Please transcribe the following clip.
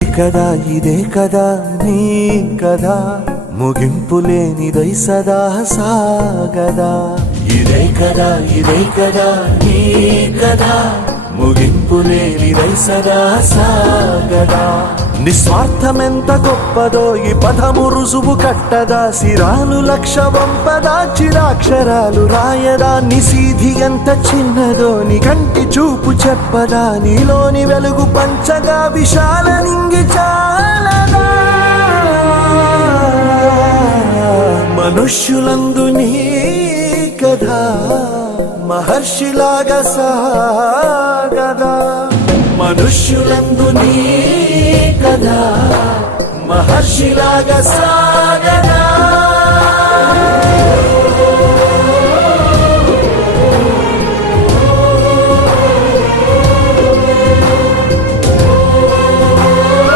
కదా ఇదే కదా నీ కదా ముగింపు లేనిదై సదా సాగదా ఇదే కదా నీ కదా ముగింపు లేనిదై సదా సాగదా నిస్వార్థమెంత గొప్పదో ఈ పదము రుజువు కట్టదా సిరాలు లక్ష వంపదా చిరాక్షరాలు రాయదా నిసీధి ఎంత చిన్నదో నీ కంటి చూపు చెప్పదా నీలోని వెలుగు పంచగా విశాల నింగి చాలదా మనుష్యులందు నీ కథా మహర్షిలాగా సాగదా మనుష్యులందు నీ కథా మహర్షిలాగా సాగదా